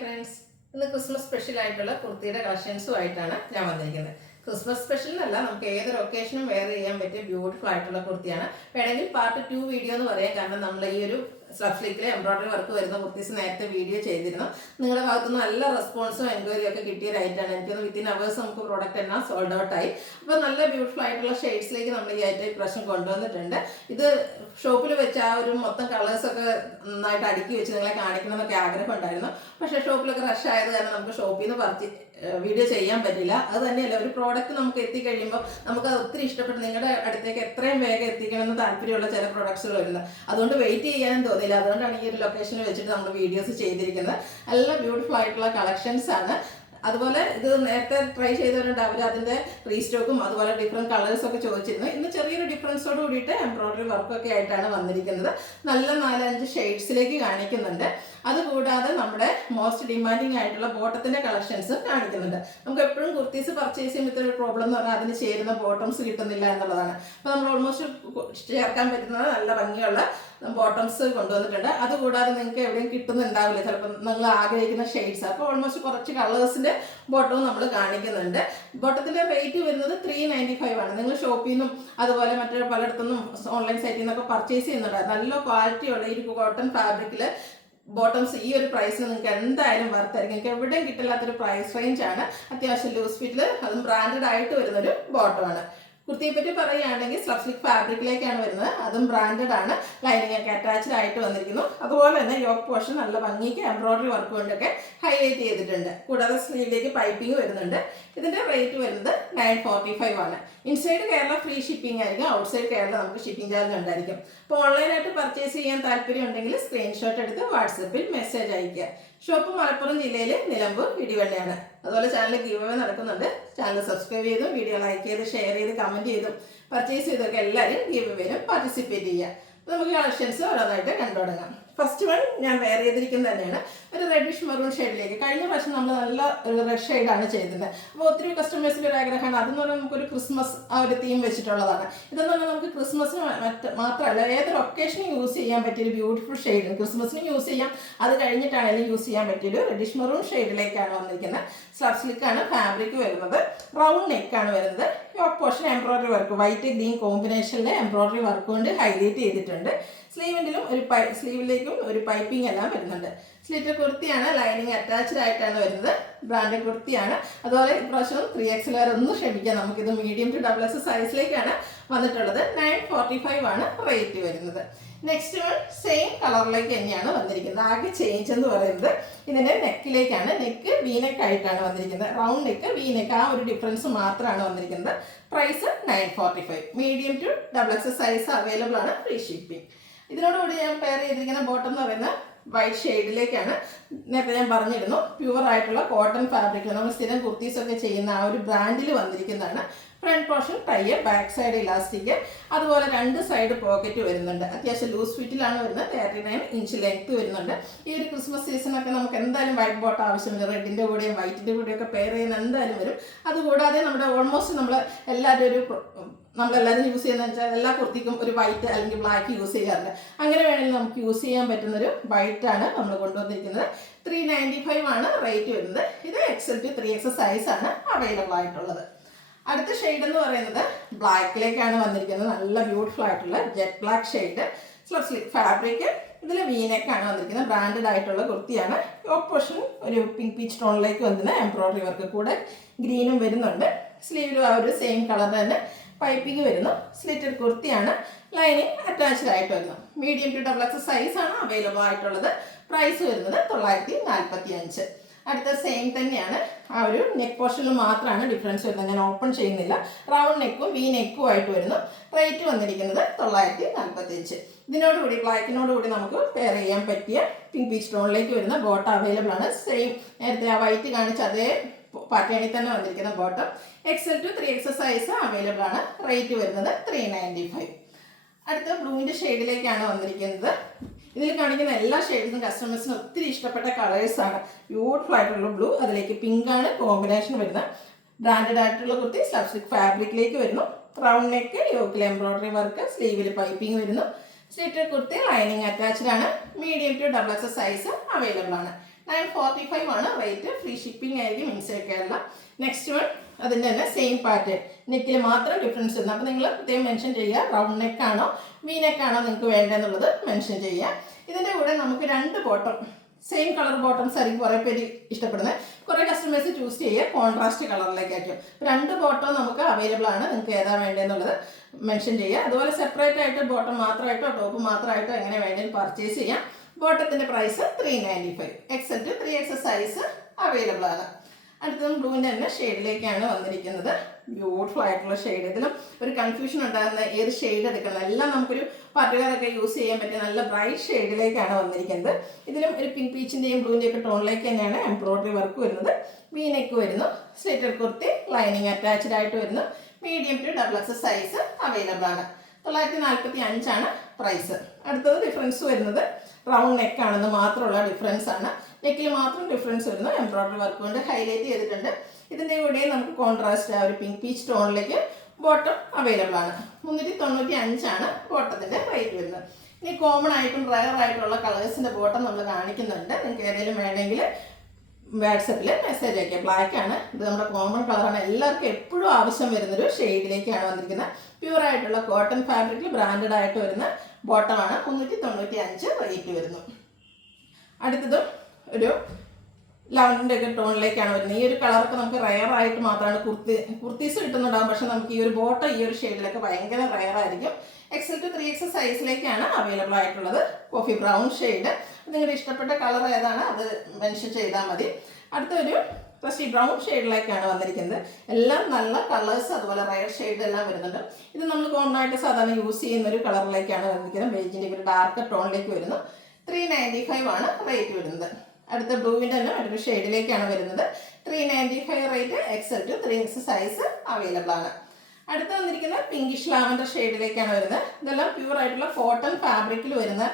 Friends, ഇന്ന് Christmas special ആയിട്ടുള്ള കുർത്തിയുടെ കളക്ഷൻസുമായിട്ടാണ് ഞാൻ വന്നിരിക്കുന്നത്. ക്രിസ്മസ് സ്പെഷ്യൽ എന്നല്ല, നമുക്ക് ഏതൊരു ഒക്കേഷനും വെയർ ചെയ്യാൻ പറ്റിയ ബ്യൂട്ടിഫുൾ ആയിട്ടുള്ള കുർത്തിയാണ്. വേണമെങ്കിൽ പാർട്ട് 2 വീഡിയോ എന്ന് പറയാം. കാരണം നമ്മൾ ഈ ഒരു സ്ലബ് സ്ലീക്കിലെ എംബ്രോയിഡറി വർക്ക് വരുന്ന കുർത്തീസ് നേരത്തെ വീഡിയോ ചെയ്തിരുന്നു. നിങ്ങളുടെ ഭാഗത്തുനിന്ന് നല്ല റെസ്പോൺസും എൻക്വയറിയും ഒക്കെ കിട്ടിയതായിട്ടാണ്. എനിക്കൊന്ന് വിത്തിൻ അവേഴ്സ് നമുക്ക് പ്രോഡക്റ്റ് എല്ലാം സോൾഡ് ഔട്ട് ആയി. അപ്പോൾ നല്ല ബ്യൂട്ടിഫുൾ ആയിട്ടുള്ള ഷെയ്ഡ്സിലേക്ക് നമ്മൾ ഈ ഐറ്റം ഇപ്രാവശ്യം കൊണ്ടുവന്നിട്ടുണ്ട്. ഇത് ഷോപ്പിൽ വെച്ച് ആ ഒരു മൊത്തം കളേഴ്സൊക്കെ നന്നായിട്ട് അടുക്കി വെച്ച് നിങ്ങളെ കാണിക്കണം എന്നൊക്കെ ആഗ്രഹം ഉണ്ടായിരുന്നു. പക്ഷേ ഷോപ്പിലൊക്കെ റഷ് ആയത് കാരണം നമുക്ക് ഷോപ്പിൽ നിന്ന് വീഡിയോ ചെയ്യാൻ പറ്റില്ല. അത് തന്നെയല്ല, ഒരു പ്രോഡക്റ്റ് നമുക്ക് എത്തിക്കഴിയുമ്പോൾ നമുക്ക് അത് ഒത്തിരി ഇഷ്ടപ്പെട്ട് നിങ്ങളുടെ അടുത്തേക്ക് എത്രയും വേഗം എത്തിക്കണമെന്ന് താല്പര്യമുള്ള ചില പ്രൊഡക്ട്സുകൾ വരുന്നത്. അതുകൊണ്ട് വെയിറ്റ് ചെയ്യാനും തോന്നിയില്ല. അതുകൊണ്ടാണ് ഈ ഒരു ലൊക്കേഷനിൽ വെച്ചിട്ട് നമ്മൾ വീഡിയോസ് ചെയ്തിരിക്കുന്നത്. നല്ല ബ്യൂട്ടിഫുൾ ആയിട്ടുള്ള കളക്ഷൻസ് ആണ്. അതുപോലെ ഇത് നേരത്തെ ട്രൈ ചെയ്തവരുണ്ട്, അവർ അതിൻ്റെ റീസ്റ്റോക്കും അതുപോലെ ഡിഫറെൻറ്റ് കളേഴ്സൊക്കെ ചോദിച്ചിരുന്നു. ഇന്ന് ചെറിയൊരു ഡിഫറൻസോട് കൂടിയിട്ട് എംബ്രോയിഡറി വർക്കൊക്കെ ആയിട്ടാണ് വന്നിരിക്കുന്നത്. നല്ല 4-5 ഷെയ്ഡ്സിലേക്ക് കാണിക്കുന്നുണ്ട്. അതുകൂടാതെ നമ്മുടെ മോസ്റ്റ് ഡിമാൻഡിങ് ആയിട്ടുള്ള ബോട്ടത്തിൻ്റെ കളക്ഷൻസ് കാണിക്കുന്നുണ്ട്. നമുക്ക് എപ്പോഴും കുർത്തീസ് പർച്ചേസ് ചെയ്യുമ്പോൾ ഇത്ര ഒരു പ്രോബ്ലം എന്ന് പറഞ്ഞാൽ അതിന് ചേരുന്ന ബോട്ടംസ് കിട്ടുന്നില്ല എന്നുള്ളതാണ്. അപ്പോൾ നമ്മൾ ഓൾമോസ്റ്റ് ചേർക്കാൻ പറ്റുന്ന നല്ല ഭംഗിയുള്ള ബോട്ടംസ് കൊണ്ടുവന്നിട്ടുണ്ട്. അതുകൂടാതെ നിങ്ങൾക്ക് എവിടെയും കിട്ടുന്നുണ്ടാവില്ല ചിലപ്പോൾ നിങ്ങൾ ആഗ്രഹിക്കുന്ന ഷെയ്ഡ്സ്. അപ്പോൾ ഓൾമോസ്റ്റ് കുറച്ച് കളേഴ്സിൻ്റെ ബോട്ടവും നമ്മൾ കാണിക്കുന്നുണ്ട്. ബോട്ടത്തിൻ്റെ റേറ്റ് വരുന്നത് 395 ആണ്. നിങ്ങൾ ഷോപ്പിൽ നിന്നും അതുപോലെ മറ്റു പലയിടത്തുനിന്നും ഓൺലൈൻ സൈറ്റിൽ നിന്നൊക്കെ പർച്ചേസ് ചെയ്യുന്നുണ്ട്. നല്ല ക്വാളിറ്റിയുള്ള ഈ കോട്ടൺ ഫാബ്രിക്കിൽ ബോട്ടംസ് ഈ ഒരു പ്രൈസിന് നിങ്ങൾക്ക് എന്തായാലും വർത്തായിരിക്കും. നിങ്ങൾക്ക് എവിടെയും കിട്ടില്ലാത്തൊരു പ്രൈസ് റേഞ്ചാണ്. അത്യാവശ്യം ലൂസ് ഫിറ്റിൽ അതും ബ്രാൻഡഡ് ആയിട്ട് വരുന്നൊരു ബോട്ടമാണ്. കുർത്തിയെ പറ്റി പറയുകയാണെങ്കിൽ സ്ലബ് സ്ലിക്ക് ഫാബ്രിക്കിലേക്കാണ് വരുന്നത്. അതും ബ്രാൻഡഡ് ആണ്. ലൈനിങ് ഒക്കെ അറ്റാച്ച്ഡ് ആയിട്ട് വന്നിരിക്കുന്നു. അതുപോലെ തന്നെ യോക്ക് പോർഷൻ നല്ല ഭംഗിക്ക് എംബ്രോയിഡറി വർക്ക് കൊണ്ടൊക്കെ ഹൈലൈറ്റ് ചെയ്തിട്ടുണ്ട്. കൂടാതെ സ്ലീവിലേക്ക് പൈപ്പിംഗ് വരുന്നുണ്ട്. ഇതിൻ്റെ റേറ്റ് വരുന്നത് 945 ആണ്. ഇൻസൈഡ് കേരള ഫ്രീ ഷിപ്പിംഗ് ആയിരിക്കും. ഔട്ട്സൈഡ് കേരള നമുക്ക് ഷിപ്പിംഗ് ചാർജ് ഉണ്ടായിരിക്കും. അപ്പോൾ ഓൺലൈനായിട്ട് പർച്ചേസ് ചെയ്യാൻ താല്പര്യം ഉണ്ടെങ്കിൽ സ്ക്രീൻഷോട്ട് എടുത്ത് വാട്സപ്പിൽ മെസ്സേജ് അയയ്ക്കുക. ഷോപ്പ് മലപ്പുറം ജില്ലയിൽ നിലമ്പൂർ ഇടിവണ്ണയാണ്. അതുപോലെ ചാനൽ ഗീവ് അവേ നടക്കുന്നുണ്ട്. ചാനൽ സബ്സ്ക്രൈബ് ചെയ്തും വീഡിയോ ലൈക്ക് ചെയ്ത് ഷെയർ ചെയ്ത് കമൻറ്റ് ചെയ്തും പർച്ചേസ് ചെയ്തൊക്കെ എല്ലാവരും ഗീവ് അവേയിലും പാർട്ടിസിപ്പേറ്റ് ചെയ്യുക. അപ്പോൾ നമുക്ക് കളക്ഷൻസ് ഓരോന്നായിട്ട് കണ്ടു തുടങ്ങാം. ഫസ്റ്റ് വൺ ഞാൻ വെയർ ചെയ്തിരിക്കുന്നത് തന്നെയാണ് ഒരു റെഡിഷ് മെറൂൺ ഷെയ്ഡിലേക്ക്. കഴിഞ്ഞ പ്രാവശ്യം നമ്മൾ നല്ല ഒരു റെഡ് ഷെയ്ഡാണ് ചെയ്തത്. അപ്പോൾ ഒത്തിരി കസ്റ്റമേഴ്സിൻ്റെ ഒരു ആഗ്രഹമാണ്. അതെന്ന് പറഞ്ഞാൽ നമുക്കൊരു ക്രിസ്മസ് ആ ഒരു തീം വെച്ചിട്ടുള്ളതാണ്. ഇതെന്ന് പറഞ്ഞാൽ നമുക്ക് ക്രിസ്മസിന് മാത്രമല്ല ഏതൊരു ഒക്കേഷനും യൂസ് ചെയ്യാൻ പറ്റിയൊരു ബ്യൂട്ടിഫുൾ ഷെയ്ഡ്. ക്രിസ്മസിനും യൂസ് ചെയ്യാം, അത് കഴിഞ്ഞിട്ടാണെങ്കിലും യൂസ് ചെയ്യാൻ പറ്റിയൊരു റെഡിഷ് മെറൂൺ ഷെയ്ഡിലേക്കാണ് വന്നിരിക്കുന്നത്. സ്ലബ് സ്ലിക്കാണ് ഫാബ്രിക് വരുന്നത്. റൗണ്ട് നെക്കാണ് വരുന്നത്. Yoke portion embroidery work white green കോമ്പിനേഷനിൽ എംബ്രോയിഡറി വർക്ക് കൊണ്ട് ഹൈലൈറ്റ് ചെയ്തിട്ടുണ്ട്. സ്ലീവിലും സ്ലീവിലേക്കും ഒരു പൈപ്പിംഗ് എല്ലാം വരുന്നുണ്ട്. സ്ലിറ്റർ കുർത്തിയാണ്. ലൈനിങ് അറ്റാച്ച്ഡ് ആയിട്ടാണ് വരുന്നത്. ബ്രാൻഡഡ് കുർത്തിയാണ്. അതുപോലെ ഇപ്രാവശ്യം 3XL ഒന്ന് ക്ഷമിക്കാം, നമുക്കിത് മീഡിയം ടു XXS സൈസിലേക്കാണ് വന്നിട്ടുള്ളത്. 945 ആണ് റേറ്റ് വരുന്നത്. നെക്സ്റ്റ് വൺ സെയിം കളറിലേക്ക് തന്നെയാണ് വന്നിരിക്കുന്നത്. ആകെ ചേഞ്ച് എന്ന് പറയുന്നത് ഇതിൻ്റെ നെക്കിലേക്കാണ്. നെക്ക് വീനെക്ക് ആയിട്ടാണ് വന്നിരിക്കുന്നത്. റൗണ്ട് നെക്ക് വീനെക്ക് ആ ഒരു ഡിഫറൻസ് മാത്രമാണ് വന്നിരിക്കുന്നത്. Price 945. Medium to XXS size available ആണ്. Free shipping. ഇതിനോടുകൂടി ഞാൻ പെയർ ചെയ്തിരിക്കുന്ന ബോട്ടം എന്ന് പറയുന്നത് വൈറ്റ് ഷെയ്ഡിലേക്കാണ്. നേരത്തെ ഞാൻ പറഞ്ഞിരുന്നു പ്യുവർ ആയിട്ടുള്ള കോട്ടൺ ഫാബ്രിക് നമ്മൾ സ്ഥിരം കുർത്തീസൊക്കെ ചെയ്യുന്ന ആ ഒരു ബ്രാൻഡിൽ വന്നിരിക്കുന്നതാണ്. Front portion tie, back side elastic, അതുപോലെ 2 സൈഡ് പോക്കറ്റ് വരുന്നുണ്ട്. അത്യാവശ്യം ലൂസ് ഫിറ്റിലാണ് വരുന്നത്. 39 ഇഞ്ച് ലെങ്ത് വരുന്നുണ്ട്. ഈ ഒരു ക്രിസ്മസ് സീസണൊക്കെ നമുക്ക് എന്തായാലും വൈറ്റ് ബോട്ടം ആവശ്യമില്ല. റെഡിൻ്റെ കൂടെയും വൈറ്റിൻ്റെ കൂടെയും ഒക്കെ പെയർ ചെയ്യാൻ എന്തായാലും വരും. അതുകൂടാതെ നമ്മുടെ ഓൾമോസ്റ്റ് നമ്മളെല്ലാവരും യൂസ് ചെയ്യുന്നത് വെച്ചാൽ എല്ലാ കുർത്തിക്കും ഒരു വൈറ്റ് അല്ലെങ്കിൽ ബ്ലാക്ക് യൂസ് ചെയ്യാറുണ്ട്. അങ്ങനെ വേണമെങ്കിൽ നമുക്ക് യൂസ് ചെയ്യാൻ പറ്റുന്നൊരു വൈറ്റാണ് നമ്മൾ കൊണ്ടുവന്നിരിക്കുന്നത്. 395 ആണ് റേറ്റ് വരുന്നത്. ഇത് XL to 3XS സൈസാണ് അവൈലബിൾ ആയിട്ടുള്ളത്. അടുത്ത ഷെയ്ഡ് എന്ന് പറയുന്നത് ബ്ലാക്കിലേക്കാണ് വന്നിരിക്കുന്നത്. നല്ല ബ്യൂട്ടിഫുൾ ആയിട്ടുള്ള jet black shade. Slub slick fabric. ഇതിൽ വീനെക്കാണ് വന്നിരിക്കുന്നത്. ബ്രാൻഡഡ് ആയിട്ടുള്ള കുർത്തിയാണ്. യോക്ക് പോർഷൻ ഒരു പിങ്ക് പീച്ച് ടോണിലേക്ക് വന്നിരുന്ന എംബ്രോയിഡറി വർക്ക് കൂടെ ഗ്രീനും വരുന്നുണ്ട്. സ്ലീവിലും ആ ഒരു സെയിം കളർ തന്നെ പൈപ്പിംഗ് വരുന്നു. സ്ലിറ്റഡ് കുർത്തിയാണ്. ലൈനിങ് അറ്റാച്ച്ഡ് ആയിട്ട് വരുന്നു. മീഡിയം ടു XXS സൈസാണ് അവൈലബിൾ ആയിട്ടുള്ളത്. പ്രൈസ് വരുന്നത് 945. അടുത്ത സെയിം തന്നെയാണ്. ആ ഒരു നെക്ക് പോർഷനിൽ മാത്രമാണ് ഡിഫറൻസ് വരുന്നത്. ഞാൻ ഓപ്പൺ ചെയ്യുന്നില്ല. റൗണ്ട് നെക്കും വി നെക്കും ആയിട്ട് വരുന്നു. റേറ്റ് വന്നിരിക്കുന്നത് 945. ഇതിനോടുകൂടി ബ്ലാക്കിനോടുകൂടി നമുക്ക് പെയർ ചെയ്യാൻ പറ്റിയ പിങ്ക് പീച്ച് ടോണിലേക്ക് വരുന്ന ബോട്ടം അവൈലബിൾ ആണ്. സെയിം നേരത്തെ ആ വൈറ്റ് കാണിച്ച അതേ പാറ്റേണിൽ തന്നെ വന്നിരിക്കുന്ന bottom. XL to 3XS size available ആണ്. റേറ്റ് വരുന്നത് 395. അടുത്ത ബ്ലൂവിൻ്റെ ഷെയ്ഡിലേക്കാണ് വന്നിരിക്കുന്നത്. ഇതിൽ കാണിക്കുന്ന എല്ലാ ഷെയ്ഡ്സും കസ്റ്റമേഴ്സിന് ഒത്തിരി ഇഷ്ടപ്പെട്ട കളേഴ്സാണ്. ബ്യൂട്ടിഫുൾ ആയിട്ടുള്ള ബ്ലൂ, അതിലേക്ക് പിങ്കാണ് കോമ്പിനേഷൻ വരുന്നത്. ബ്രാൻഡഡ് ആയിട്ടുള്ള കുർത്തി സ്ലബ് സ്ലിക്ക് ഫാബ്രിക്കിലേക്ക് വരുന്നു. റൗണ്ട് നെക്ക്, യോക്കിൽ എംബ്രോയിഡറി വർക്ക്, സ്ലീവിൽ പൈപ്പിംഗ് വരുന്നു. സ്ലിറ്റഡ് കുർത്തി ലൈനിങ് അറ്റാച്ച്ഡ് ആണ്. Medium to XXS size available ആണ്. 945 ആണ് റേറ്റ്. ഫ്രീ ഷിപ്പിംഗ് ആയിരിക്കും ഇൻസൈഡ് കേരള. നെക്സ്റ്റ് വൺ അതിൻ്റെ തന്നെ സെയിം പാറ്റേൺ, നെക്കിൽ മാത്രം ഡിഫറൻസ് ഉണ്ട്. അപ്പോൾ നിങ്ങൾ പ്രത്യേകം മെൻഷൻ ചെയ്യുക റൗണ്ട് നെക്കാണോ വി നെക്കാണോ നിങ്ങൾക്ക് വേണ്ടതെന്നുള്ളത് മെൻഷൻ ചെയ്യുക. ഇതിൻ്റെ കൂടെ നമുക്ക് 2 ബോട്ടം, സെയിം കളർ ബോട്ടംസ് ആയിരിക്കും കുറേ പേര് ഇഷ്ടപ്പെടുന്നത്. കുറേ കസ്റ്റമേഴ്സ് ചൂസ് ചെയ്യുക കോൺട്രാസ്റ്റ് കളറിലേക്കായിരിക്കും. 2 ബോട്ടം നമുക്ക് അവൈലബിൾ ആണ്. നിങ്ങൾക്ക് ഏതാ വേണ്ടതെന്നുള്ളത് മെൻഷൻ ചെയ്യുക. അതുപോലെ സെപ്പറേറ്റ് ആയിട്ട് ബോട്ടം മാത്രമായിട്ടോ ടോപ്പ് മാത്രമായിട്ടോ എങ്ങനെ വേണമെങ്കിലും പർച്ചേസ് ചെയ്യാം. ബോട്ടത്തിൻ്റെ price 395. XL to 3XL size available ആണ്. അടുത്തതും ബ്ലൂവിൻ്റെ തന്നെ ഷെയ്ഡിലേക്കാണ് വന്നിരിക്കുന്നത്. ബ്യൂട്ടിഫുൾ ആയിട്ടുള്ള ഷെയ്ഡ്. ഇതിലും ഒരു കൺഫ്യൂഷൻ ഉണ്ടാകുന്ന ഏത് ഷെയ്ഡ് എടുക്കണം. എല്ലാം നമുക്കൊരു പാർട്ടിക്കാരൊക്കെ യൂസ് ചെയ്യാൻ പറ്റിയ നല്ല ബ്രൈറ്റ് ഷെയ്ഡിലേക്കാണ് വന്നിരിക്കുന്നത്. ഇതിലും ഒരു പിങ്ക് പീച്ചിൻ്റെയും ബ്ലൂവിൻ്റെയും ഒക്കെ ടോണിലേക്ക് തന്നെയാണ് എംബ്രോയ്ഡറി വർക്ക് വരുന്നത്. വി നെക്ക് വരുന്നു. സ്ലിറ്റഡ് കുർത്തി, ലൈനിങ് അറ്റാച്ച്ഡ് ആയിട്ട് വരുന്നു. Medium to XXL size available ആണ്. 945 ആണ് പ്രൈസ്. അടുത്തത് ഡിഫറൻസ് വരുന്നത് റൗണ്ട് നെക്കാണെന്ന് മാത്രമുള്ള ഡിഫറൻസ് ആണ്. നെക്കിൽ മാത്രം ഡിഫറൻസ് വരുന്നു. എംബ്രോയ്ഡറി വർക്ക് കൊണ്ട് ഹൈലൈറ്റ് ചെയ്തിട്ടുണ്ട്. ഇതിൻ്റെ കൂടെ നമുക്ക് കോൺട്രാസ്റ്റ് ആ ഒരു പിങ്ക് പീച്ച് ടോണിലേക്ക് ബോട്ടം അവൈലബിൾ ആണ്. 395 ആണ് ബോട്ടത്തിൻ്റെ റേറ്റ് വരുന്നത്. ഇനി കോമൺ ആയിട്ടും റയർ ആയിട്ടുള്ള കളേഴ്സിൻ്റെ ബോട്ടം നമ്മൾ കാണിക്കുന്നുണ്ട്. നിങ്ങൾക്ക് ഏതെങ്കിലും വേണമെങ്കിൽ വാട്സപ്പിൽ മെസ്സേജ് അയക്കാം. ബ്ലാക്ക് ആണ് ഇത്, നമ്മുടെ കോമൺ കളറാണ്. എല്ലാവർക്കും എപ്പോഴും ആവശ്യം വരുന്നൊരു ഷെയ്ഡിലേക്കാണ് വന്നിരിക്കുന്നത്. പ്യൂർ ആയിട്ടുള്ള കോട്ടൺ ഫാബ്രിക്കിൽ ബ്രാൻഡഡ് ആയിട്ട് വരുന്ന ബോട്ടമാണ്. 395 റേറ്റ് വരുന്നു. അടുത്തതും ഒരു ലാവൻഡറിൻ്റെ ഒക്കെ ടോണിലേക്കാണ് വരുന്നത്. ഈ ഒരു കളറൊക്കെ നമുക്ക് റയർ ആയിട്ട് മാത്രമാണ് കുർത്തീസ് കിട്ടുന്നുണ്ടാകും. പക്ഷെ നമുക്ക് ഈ ഒരു ബോട്ടം ഈ ഒരു ഷെയ്ഡിലൊക്കെ ഭയങ്കര റയർ ആയിരിക്കും. XL to 3XL സൈസിലേക്കാണ് അവൈലബിൾ ആയിട്ടുള്ളത്. Coffee brown shade. നിങ്ങളുടെ ഇഷ്ടപ്പെട്ട കളർ ഏതാണ് അത് മെൻഷൻ ചെയ്താൽ മതി. അടുത്തൊരു റസ്റ്റി ബ്രൗൺ ഷെയ്ഡിലേക്കാണ് വന്നിരിക്കുന്നത്. എല്ലാം നല്ല കളേഴ്സ് അതുപോലെ റയർ ഷെയ്ഡ് എല്ലാം വരുന്നുണ്ട്. ഇത് നമ്മൾ കോമൺ ആയിട്ട് സാധാരണ യൂസ് ചെയ്യുന്ന ഒരു കളറിലേക്കാണ് വന്നിരിക്കുന്നത്. ബേജിൻ്റെ ഒരു ഡാർക്ക് ടോണിലേക്ക് വരുന്നു. 395 ആണ് റേറ്റ് വരുന്നത്. അടുത്ത ബ്ലൂവിൻ്റെ തന്നെ മറ്റൊരു ഷെയ്ഡിലേക്കാണ് വരുന്നത്. 395 rate. XL to 3XL size available ആണ്. അടുത്ത് വന്നിരിക്കുന്നത് പിങ്കിഷ് ലാവൻഡർ ഷെയ്ഡിലേക്കാണ് വരുന്നത്. ഇതെല്ലാം പ്യൂർ ആയിട്ടുള്ള കോട്ടൺ ഫാബ്രിക്കിൽ വരുന്ന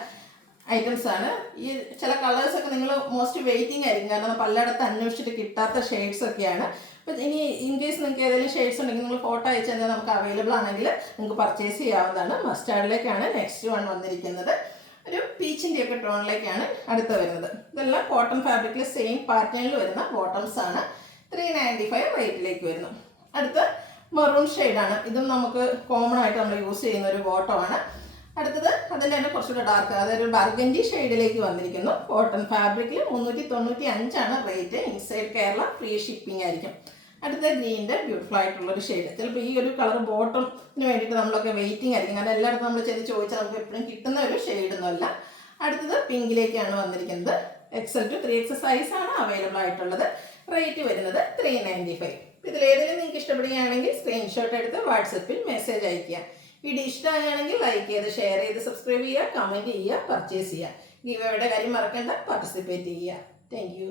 ഐറ്റംസ് ആണ്. ഈ ചില കളേഴ്സൊക്കെ നിങ്ങൾ മോസ്റ്റ് വെയിറ്റിംഗ് ആയിരിക്കും, കാരണം പലയിടത്ത് അന്വേഷിച്ചിട്ട് കിട്ടാത്ത ഷെയ്ഡ്സ് ഒക്കെയാണ്. അപ്പം ഇനി ഇൻ കേസ് നിങ്ങൾക്ക് ഏതെങ്കിലും ഷെയ്ഡ്സ് ഉണ്ടെങ്കിൽ നിങ്ങൾ ഫോട്ടോ അയച്ചു തന്നാൽ നമുക്ക് അവൈലബിൾ ആണെങ്കിൽ നിങ്ങൾക്ക് പർച്ചേസ് ചെയ്യാവുന്നതാണ്. മസ്റ്റാർഡിലേക്കാണ് നെക്സ്റ്റ് വൺ വന്നിരിക്കുന്നത്. ഒരു പീച്ചിൻ്റെ ഒക്കെ ടോണിലേക്കാണ് അടുത്ത് വരുന്നത്. ഇതെല്ലാം കോട്ടൺ ഫാബ്രിക്കിൽ സെയിം പാറ്റേണിൽ വരുന്ന ബോട്ടംസ് ആണ്. 395 റേറ്റിലേക്ക് വരുന്നു. അടുത്ത മെറൂൺ ഷെയ്ഡാണ്. ഇതും നമുക്ക് കോമൺ ആയിട്ട് നമ്മൾ യൂസ് ചെയ്യുന്ന ഒരു ബോട്ടമാണ്. അടുത്തത് അതിൻ്റെ തന്നെ കുറച്ചുകൂടെ ഡാർക്ക്, അതായത് ഒരു ബർഗൻഡി ഷെയ്ഡിലേക്ക് വന്നിരിക്കുന്നു. കോട്ടൺ ഫാബ്രിക്കിൽ 395 ആണ് rate. Inside Kerala free shipping ആയിരിക്കും. അടുത്ത ഗ്രീൻ്റെ ബ്യൂട്ടിഫുൾ ആയിട്ടുള്ളൊരു ഷെയ്ഡ്. ചിലപ്പോൾ ഈ ഒരു കളർ ബോട്ടത്തിന് വേണ്ടിയിട്ട് നമ്മളൊക്കെ വെയിറ്റിംഗ് ആയിരിക്കും, കാരണം എല്ലായിടത്തും നമ്മൾ ചെന്ന് ചോദിച്ചാൽ നമുക്ക് എപ്പോഴും കിട്ടുന്ന ഒരു ഷെയ്ഡൊന്നുമല്ല. അടുത്തത് പിങ്കിലേക്കാണ് വന്നിരിക്കുന്നത്. XL to 3XL സൈസാണ് അവൈലബിൾ ആയിട്ടുള്ളത്. റേറ്റ് വരുന്നത് 395. ഇതിലേതെങ്കിലും നിങ്ങൾക്ക് ഇഷ്ടപ്പെടുകയാണെങ്കിൽ സ്ക്രീൻഷോട്ട് എടുത്ത് വാട്സപ്പിൽ മെസ്സേജ് അയയ്ക്കുക. വീഡിയോ ഇഷ്ടമാണെങ്കിൽ ലൈക്ക് ചെയ്ത് ഷെയർ ചെയ്ത് സബ്സ്ക്രൈബ് ചെയ്യുക, കമൻറ്റ് ചെയ്യുക, പർച്ചേസ് ചെയ്യുക. ഗിവ് അവയുടെ കാര്യം മറക്കേണ്ട, പാർട്ടിസിപ്പേറ്റ് ചെയ്യുക. Thank you.